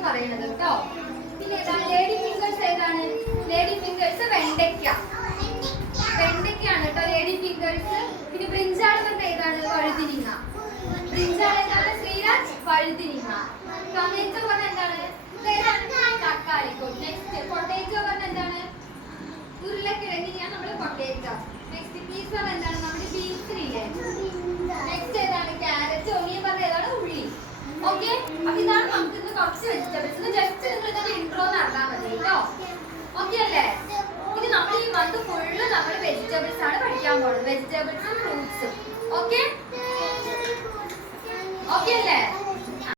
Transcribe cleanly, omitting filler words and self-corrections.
എന്ന് പറയുന്നത് കേട്ടോ. പിന്നെ ഏതാണ് ലേഡി ഫിംഗേഴ്സ്? ഏതാണ് ലേഡി ഫിംഗേഴ്സ്? വെണ്ടയ്ക്കാണ് കേട്ടോ ലേഡി ഫിംഗേഴ്സ്. പിന്നെ ബ്രിഞ്ചാൾ എന്ന് പറഞ്ഞാൽ ഏതാണ്? വഴുതിരിങ്ങ. ബ്രിഞ്ചാൾ ഏതാണ് ശ്രീരാജ്? വഴുതിരിങ്ങ. ടൊമാറ്റോ പറഞ്ഞാൽ എന്താണ്? തക്കാളി. നെക്സ്റ്റ് പൊട്ടേറ്റോ പറഞ്ഞാൽ എന്താണ്? ഉരുളക്കിഴങ്ങിനെയാണ് നമ്മൾ പൊട്ടേറ്റോ. നെക്സ്റ്റ് പീസ് പറഞ്ഞാൽ എന്താണ്? നമ്മുടെ ബീൻസ് ഇല്ലേ. നെക്സ്റ്റ് ഏതാണ്? ക്യാരറ്റ്. ഒനിയൻ പറഞ്ഞാൽ ഏതാണ്? ഉള്ളി. ഓക്കെ, അപ്പൊ ഇതാണ് നമുക്ക് ഇന്ന് കുറച്ച് വെജിറ്റബിൾസ്. ജസ്റ്റ് നിങ്ങൾ ഇതിന്റെ ഇൻട്രോ നടന്നാൽ മതി കേട്ടോ. ഓക്കെ അല്ലേ? ഇനി നമ്മൾ ഈ മന്ത് ഫുള്ള് നമ്മൾ വെജിറ്റബിൾസ് ആണ് പഠിക്കാൻ പോകുന്നത്. വെജിറ്റബിൾസും ഫ്രൂട്ട്സും. ഓക്കെ ഓക്കെ അല്ലേ?